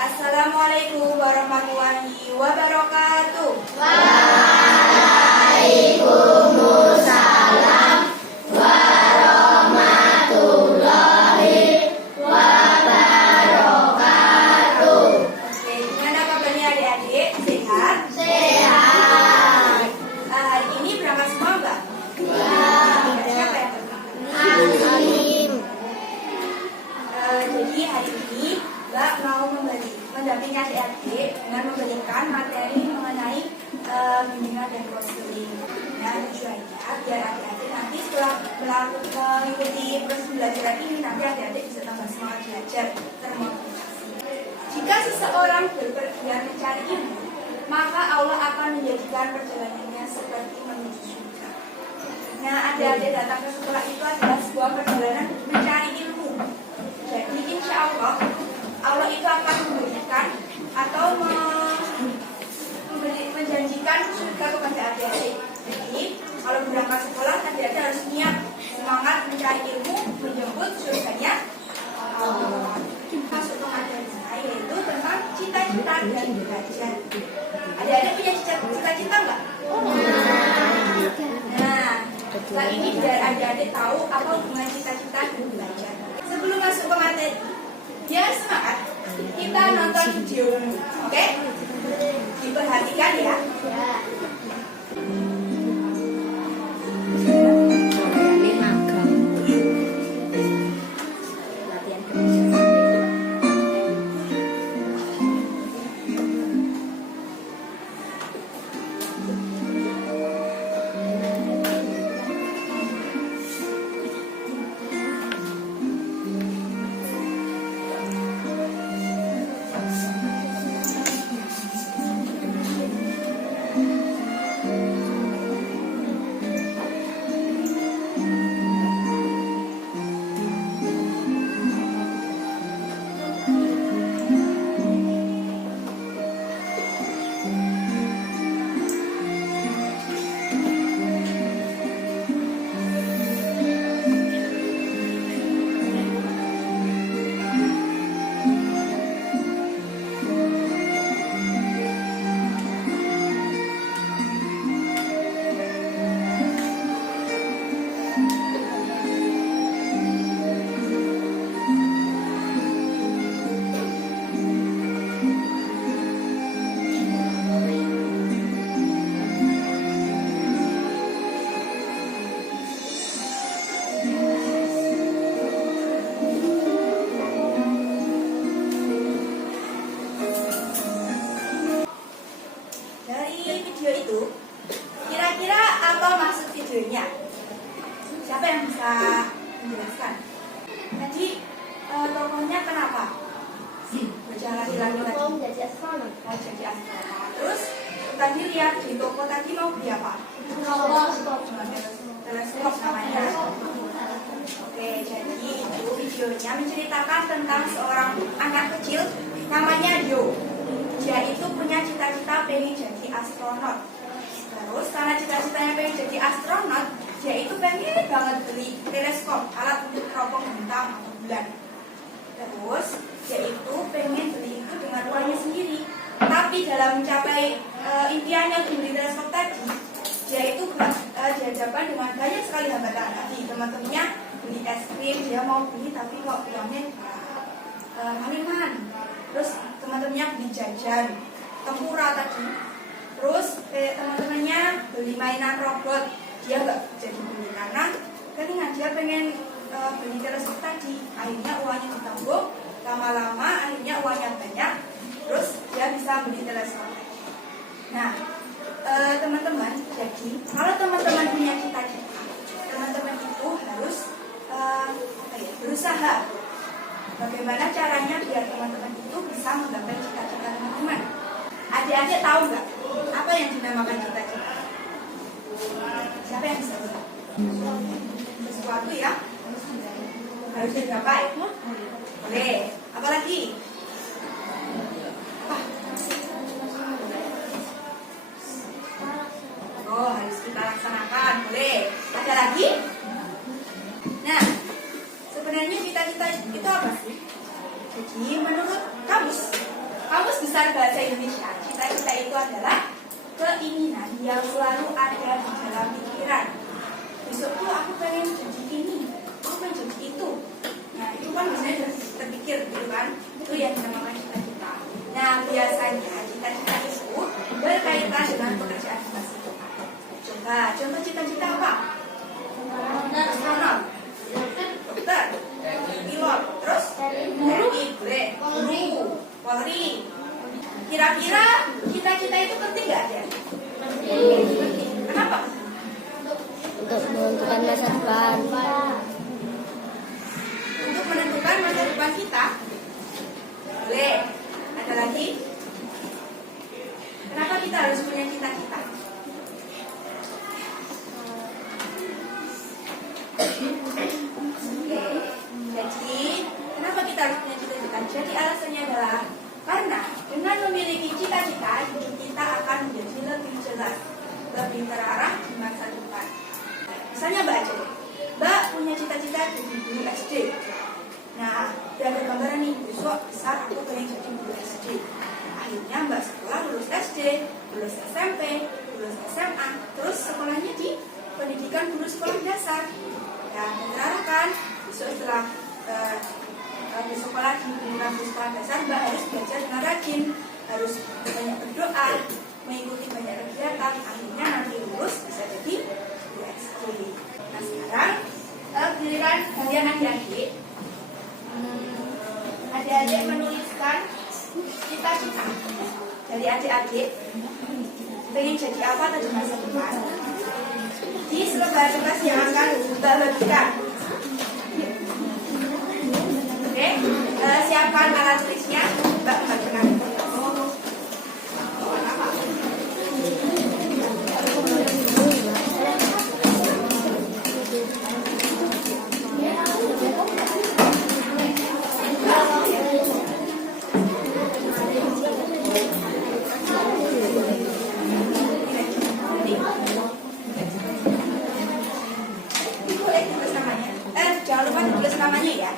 Assalamualaikum warahmatullahi wabarakatuh. Waalaikumsalam warahmatullahi wabarakatuh. Oke, gimana kabarnya adik-adik? Sehat? Sehat. Hari ini berangkat semua enggak? Ya. Siapa yang berangkat? Alim. Jadi hari ini Mbak mau mendampingi adik-adik dengan memberikan materi mengenai bimbingan dan konseling. Nah, tujuannya biar adik-adik nanti setelah mengikuti proses pembelajaran ini, nanti adik-adik bisa tambah semangat belajar, termotivasi. Jika seseorang berpergian mencari ilmu, maka Allah akan menjadikan perjalanannya seperti menuju surga. Nah, adik-adik datang ke sekolah itu adalah sebuah perjalanan mencari ilmu. Jadi insya Allah itu akan memberikan atau menjanjikan surga kepada adik-adik. Jadi kalau berangkat sekolah, adik-adik harus niat semangat mencari ilmu, menjemput surganya Allah. Masuk ke materinya yaitu tentang cita-cita dan belajar. Adik-adik punya cita-cita nggak? Nah, setelah ini biar adik-adik tahu apa hubungan cita-cita dan belajar. Sebelum masuk ke materi, biar semangat, kita nonton video dulu, oke? Diperhatikan ya. Video itu, kira-kira apa maksud videonya? Siapa yang bisa menjelaskan? Tadi tokohnya kenapa? Berjalan lagi. Jadi astronot. Mau jadi astronot. Terus tadi lihat di toko tadi mau beli apa? Teleskop namanya. Oke, jadi itu videonya menceritakan tentang seorang anak kecil namanya Dio. Dia itu punya cita-cita pengen jadi astronot. Terus karena cita-citanya pengen jadi astronot, dia itu pengen banget beli teleskop, alat untuk teropong bintang atau bulan. Terus dia itu pengen beli itu dengan uangnya sendiri. Tapi dalam mencapai impiannya untuk beli teleskop tadi, dia itu dihadapkan dengan banyak sekali hambatan. Tadi teman-temannya beli es krim, dia mau beli tapi kok uangnya kaliman. Terus teman-temannya beli jajan tempura tadi. Terus teman-temannya beli mainan robot, dia nggak jadi beli karena kelingan dia pengen beli teleskop tadi. Akhirnya uangnya ditambung, lama-lama akhirnya uangnya banyak. Terus dia bisa beli teleskop. Nah, teman-teman, jadi kalau teman-teman punya cita-cita, teman-teman itu harus berusaha. Bagaimana caranya biar teman-teman itu bisa menggapai cita-cita teman-teman? Adik-adik tahu nggak apa yang dinamakan cita-cita? Siapa yang bisa bilang? Sesuatu ya harus digapai. Boleh. Apalagi? Apa? Oh, harus kita laksanakan. Boleh. Ada lagi? Nah, sebenarnya cita-cita itu apa sih? Jadi menurut kamus, Kamus Besar Bahasa Indonesia, cita-cita itu adalah keinginan yang selalu ada di dalam pikiran. Besok tuh aku pengen jadi ini, aku pengen jadi itu. Nah itu kan biasanya sudah terpikir gitu kan, itu yang dinamakan cita-cita. Nah biasanya cita-cita itu berkaitan dengan pekerjaan kita sendiri. Coba contoh cita-cita apa? Astronot, dokter, pilot, terus TNI, guru, Polri. Kira-kira cita-cita itu penting nggak ya? Penting. Kenapa? Untuk menentukan masa depan. Untuk menentukan masa depan kita. Boleh. Ada lagi? Kenapa kita harus punya cita-cita? Oke. Jadi, kenapa kita harus punya cita-cita? Jadi alasannya adalah karena dengan memiliki cita-cita, hidup kita akan menjadi lebih jelas, lebih terarah di masa depan. Misalnya Mbak aja deh. Mbak punya cita-cita jadi guru SD. Nah, udah ada gambaran nih, besok besar aku pengen jadi guru SD. Akhirnya Mbak sekolah lulus SD, lulus SMP, lulus SMA, terus sekolahnya di pendidikan guru sekolah dasar. Dan terarah kan, besok setelah bersekolah di lingkungan sekolah dasar, Mbak harus belajar dengan rajin, harus banyak berdoa, mengikuti banyak kegiatan, akhirnya nanti lulus bisa jadi USD. Nah sekarang giliran kalian adik-adik, adik-adik menuliskan cita-cita dari adik-adik pengen jadi apa di masa depan di selebar kertas yang akan Mbak bagikan. Oke, siapkan alat tulisnya, Mbak bagikan. Jangan lupa ditulis namanya ya.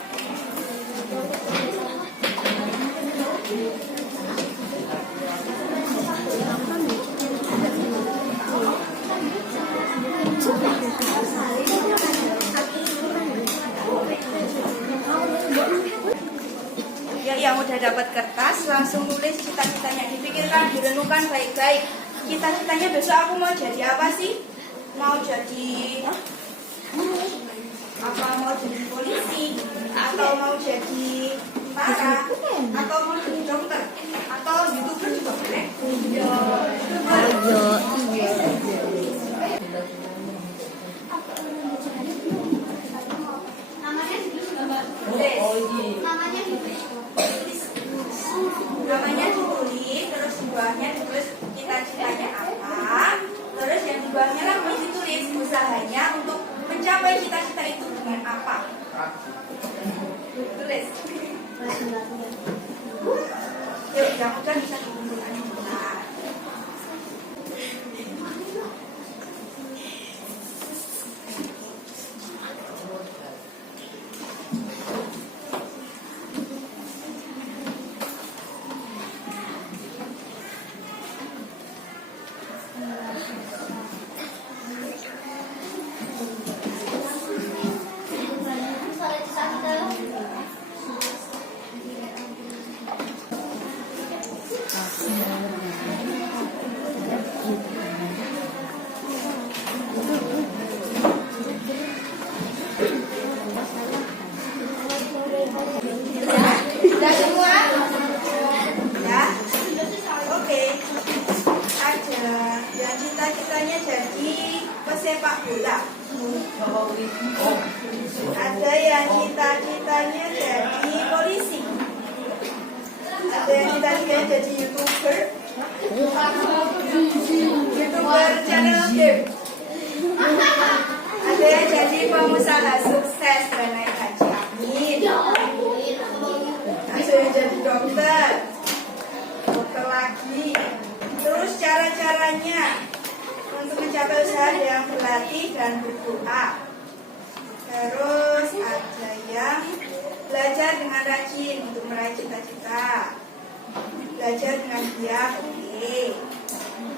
Ya, yang udah dapat kertas langsung tulis cita-citanya, dipikirkan, direnungkan baik-baik. Cita-citanya besok aku mau jadi apa sih? Mau jadi apa, mau jadi polisi, atau mau jadi tentara, atau mau jadi dokter, atau YouTuber juga boleh. Namanya ditulis, terus di bawahnya ditulis cita-citanya apa, terus yang di bawahnya lagi ditulis usahanya untuk mencapai cita-cita itu dengan apa. Tulis. Yuk, yang udah bisa dikumpulkan. Sudah semua? Ya? Oke. Ada yang cita-citanya jadi pesepak bola. Ada yang cita-citanya jadi polisi. Ada yang cita-citanya jadi YouTuber. YouTuber channel game. Ada yang jadi pengusaha sukses dan naik haji. Amin. Ada yang jadi dokter lagi. Terus cara-caranya untuk mencapai usaha yang berlatih dan berdoa. Terus ada yang belajar dengan rajin untuk meraih cita-cita. belajar dengan diam.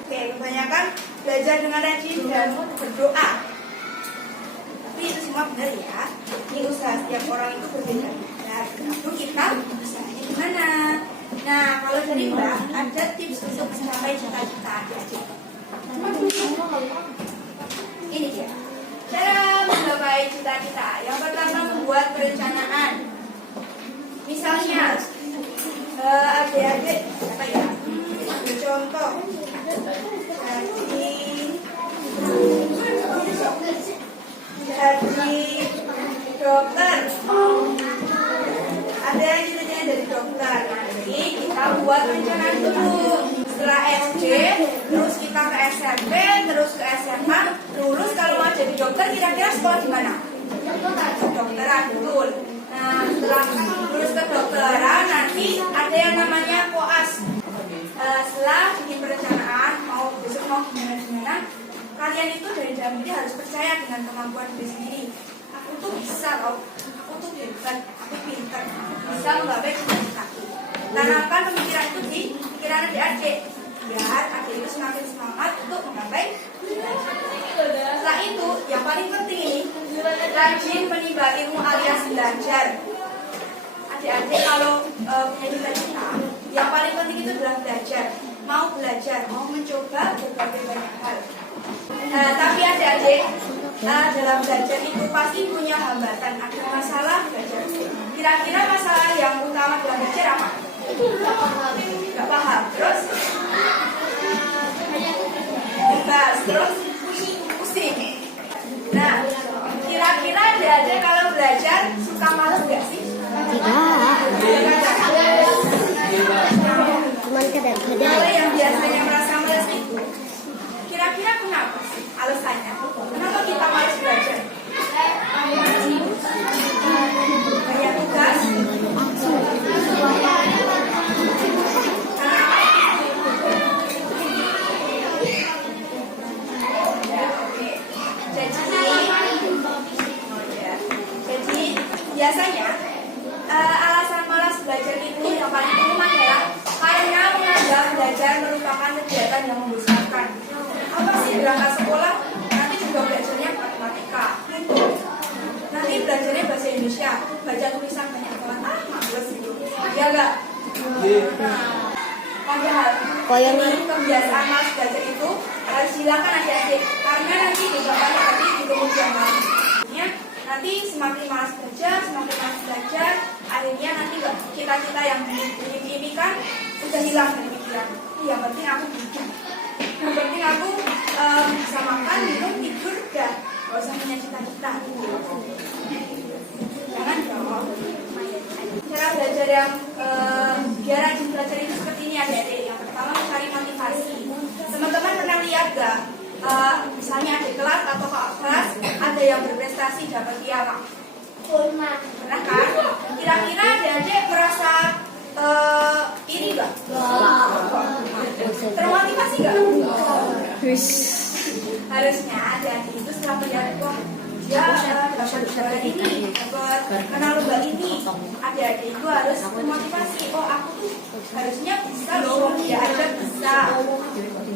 Oke, kebanyakan belajar dengan rajin dan berdoa. Tapi itu semua benar ya. Ini usaha setiap orang itu berbeda. Nah, tergantung kita usahanya gimana. Nah, kalau dari Mbak, ada tips untuk mencapai cita-cita adik-adik. Ini dia. Cara menggapai cita-cita. Yang pertama, membuat perencanaan. Misalnya, adik-adik apa ya? Contoh, jadi dokter. Ada yang ceritanya dari dokter. Nanti kita buat perencanaan dulu. Setelah SD, terus kita ke SMP, terus ke SMA, lulus kalau mau jadi dokter kira-kira sekolah di mana? Kedokteran, betul. Nah, setelah lulus kedokteran nanti ada yang namanya koas. Setelah bikin perencanaan mau besok mau gimana, kalian itu dari dalam diri harus percaya dengan kemampuan diri sendiri. Aku tuh bisa loh, aku tuh hebat, aku pintar, bisa menggapai cita-cita. Tanamkan pemikiran itu di pikiran adik-adik, biar adik itu semakin semangat untuk menggapai cita-cita. Setelah itu, yang paling penting ini, rajin menimba ilmu alias belajar. Adik-adik kalau punya cita-cita, yang paling penting itu adalah belajar. Mau belajar, mau mencoba berbagai banyak hal. Tapi adik-adik, dalam belajar itu pasti punya hambatan, ada masalah belajar. Kira-kira masalah yang utama dalam belajar apa? Gak paham. Terus? Bebas. Terus? Pusing. Nah, kira-kira adik-adik kalau belajar suka malas gak sih? Cuman kadang-kadang. Kalau yang biasanya merasa malas itu, kira-kira kenapa sih alasannya? Kenapa kita malas belajar? Banyak tugas. Jadi biasanya alasan malas belajar itu yang paling umum adalah karena menganggap belajar merupakan kegiatan yang membosankan. Apa sih berangkat sekolah nanti juga belajarnya matematika, nanti belajarnya bahasa Indonesia, baca tulisan banyak banget, males gitu, ya enggak? Padahal kebiasaan malas belajar itu harus hilangkan adik-adik, karena nanti beberapa hari di kemudian hari nanti semakin malas belajar, akhirnya nanti cita-cita yang diimpikan sudah hilang dari pikiran. Yang penting aku bikin, yang penting aku bisa makan, minum, tidur, udah gak usah punya cita-cita. Jangan dong. Cara belajar yang biar rajin belajar itu seperti ini adik-adik. Yang pertama mencari motivasi. Teman-teman pernah lihat gak? Misalnya ada kelas atau kelas ada yang berprestasi dapat piala. Pernah kan? Kira-kira adik-adik merasa ini enggak? Termotivasi enggak? Harusnya adik-adik itu setelah melihat wah dia dapat juara ini, dapat kenal lomba ini, adik-adik itu harus memotivasi. Oh aku tuh harusnya bisa loh, dia aja bisa.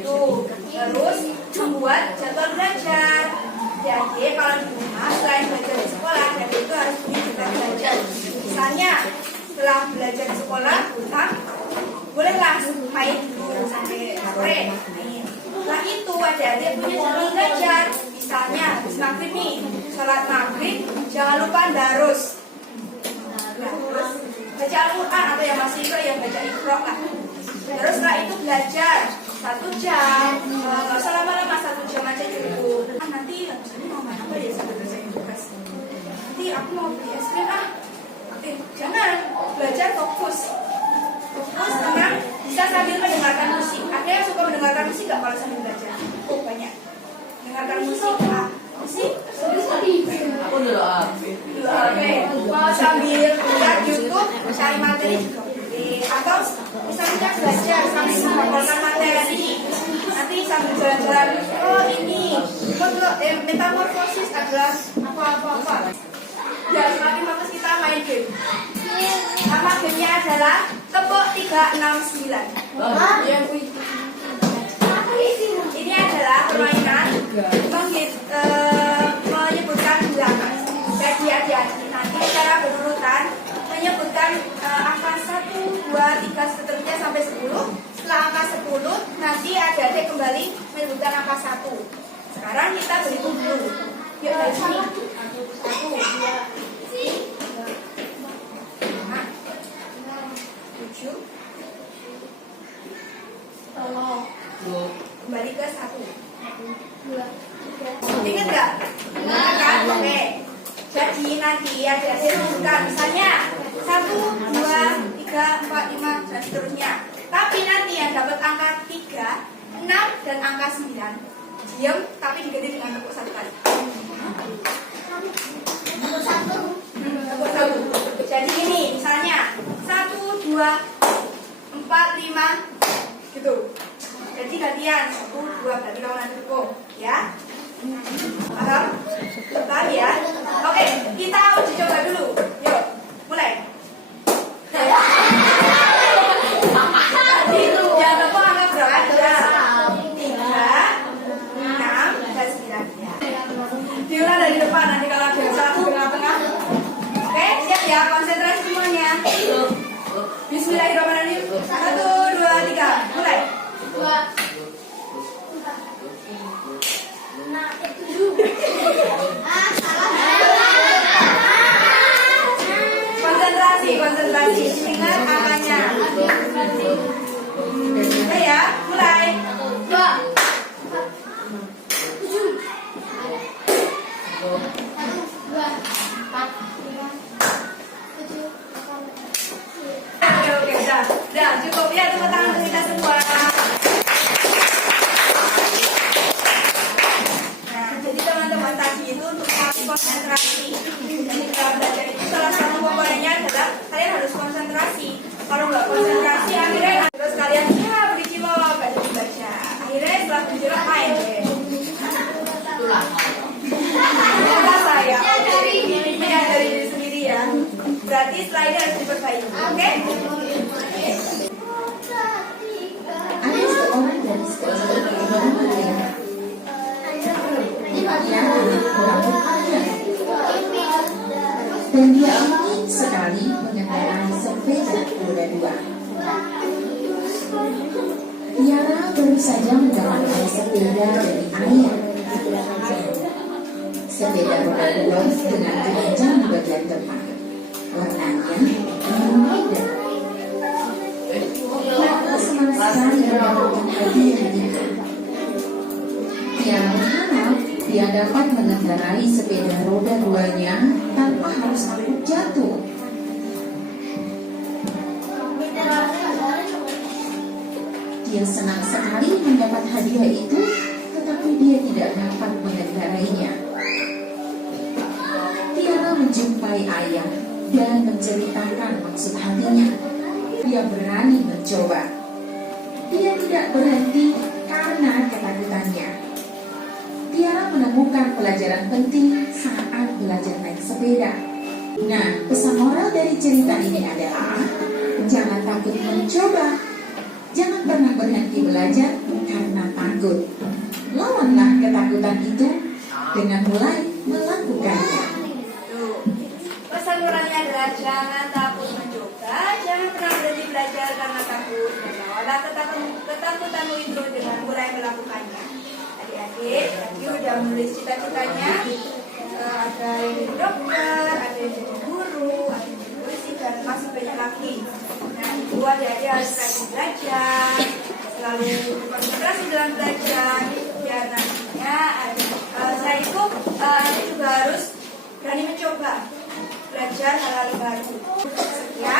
Tuh, terus membuat jadwal belajar. Jadi kalau di rumah selain belajar di sekolah, adik itu harus punya jadwal belajar. Misalnya setelah belajar di sekolah, bolehlah main dulu sampai sore. Setelah itu adik-adik punya jadwal belajar. Misalnya habis maghrib nih, sholat maghrib jangan lupa darus. Terus baca Al-Quran atau yang masih ikro yang baca ikro lah. Terus setelah itu belajar 1 jam, nggak usah lama-lama, 1 jam aja cukup. Nanti mau main apa ya sambil kerjain tugas. Nanti aku mau beli es krim jangan, belajar fokus, tenang, bisa sambil mendengarkan musik. Ada yang suka mendengarkan musik nggak kalau sambil belajar? Oh banyak. Dengarkan musik, musik. Aku dulu Oke, mau sambil lihat YouTube, cari materi juga boleh. Atau misalnya belajar sambil mengumpulkan materi. Nanti sambil jalan-jalan, oh ini metamorfosis adalah apa-apa. Ya, semakin bagus kita main game. Nama gamenya adalah tepuk 3 Ini adalah permainan menyebutkan bilangan. Jadi adik-adik nanti secara berurutan menyebutkan angka 1, 2, 3 seterusnya sampai 10. Setelah angka 10 nanti adik-adik kembali menyebutkan angka 1. Sekarang kita berhitung dulu. Yuk dari sini. 1, 2, 3, 7. Kembali ke 1. Ingat nggak? Ingat kan? Oke. Jadi nanti adik-adik menyebutkan misalnya 1, 2, 3, 4, 5 dan seterusnya. Tapi nanti yang dapat angka 3, 6 dan angka 9 diam tapi diganti dengan tepuk 1 kali. Tepuk 1. Jadi ini misalnya 1, 2, 4, 5 gitu. Jadi gantian 1, 2 berarti kamu nanti tepuk ya. Paham? Paham ya? Oke, kita uji coba dulu. Yuk, mulai. Tadi yang tepuk angka berapa aja? 3, 6, dan 9. Diulang dari depan nanti kalau ada yang salah di tengah-tengah. Oke, siap ya, konsentrasi semuanya. Bismillahirrahmanirrahim. 1, 2, 3, mulai. Konsentrasi, ingat angkanya. Oke ya, mulai. 2, 4, 5, 6, 7, 8, 9. Oke, udah cukup ya, tepuk tangan untuk kita semua. Nah, jadi teman-teman tadi itu untuk konsentrasi. Jadi dalam belajar itu salah satu komponennya adalah kalian harus konsentrasi. Kalau nggak konsentrasi, akhirnya terus kalian ya beri cilok, nggak jadi baca. Akhirnya setelah beri cilok main deh. Ternyata saya menyadari diri sendiri ya. Berarti setelah ini harus diperbaiki. Oke? Ada seorang dari sekolah yang berambut panjang dan dia ingin sekali mengendarai sepeda roda 2. Tiara baru saja mendapatkan sepeda dari ayah. Sepeda roda 2 dengan keranjang di bagian depan. Warnanya biru muda. Tiara senang sekali mendapatkan hadiah itu. Tiara berharap dia dapat mengendarai sepeda roda 2-nya tanpa harus takut jatuh. Dia senang sekali mendapat hadiah itu, tetapi dia tidak dapat mengendarainya. Tiara menjumpai ayah dan menceritakan maksud hatinya. Dia berani mencoba. Dia tidak berhenti karena ketakutannya. Tiara menemukan pelajaran penting saat belajar naik sepeda. Nah, pesan moral dari cerita ini adalah jangan takut mencoba. Jangan pernah berhenti belajar karena takut. Lawanlah ketakutan itu dengan mulai melakukannya. Pesan moralnya adalah jangan takut mencoba, jangan pernah berhenti belajar karena takut. Dan lawanlah ketakutanmu itu dengan mulai melakukannya. Adik-adik, tadi udah menulis cita-citanya. Ada yang jadi dokter, ada yang jadi guru, ada yang jadi polisi, dan masih banyak lagi. Nah, itu adik-adik harus rajin belajar, selalu konsentrasi dalam belajar. Ya nantinya saya itu adik juga harus berani mencoba belajar hal-hal baru. Sekian.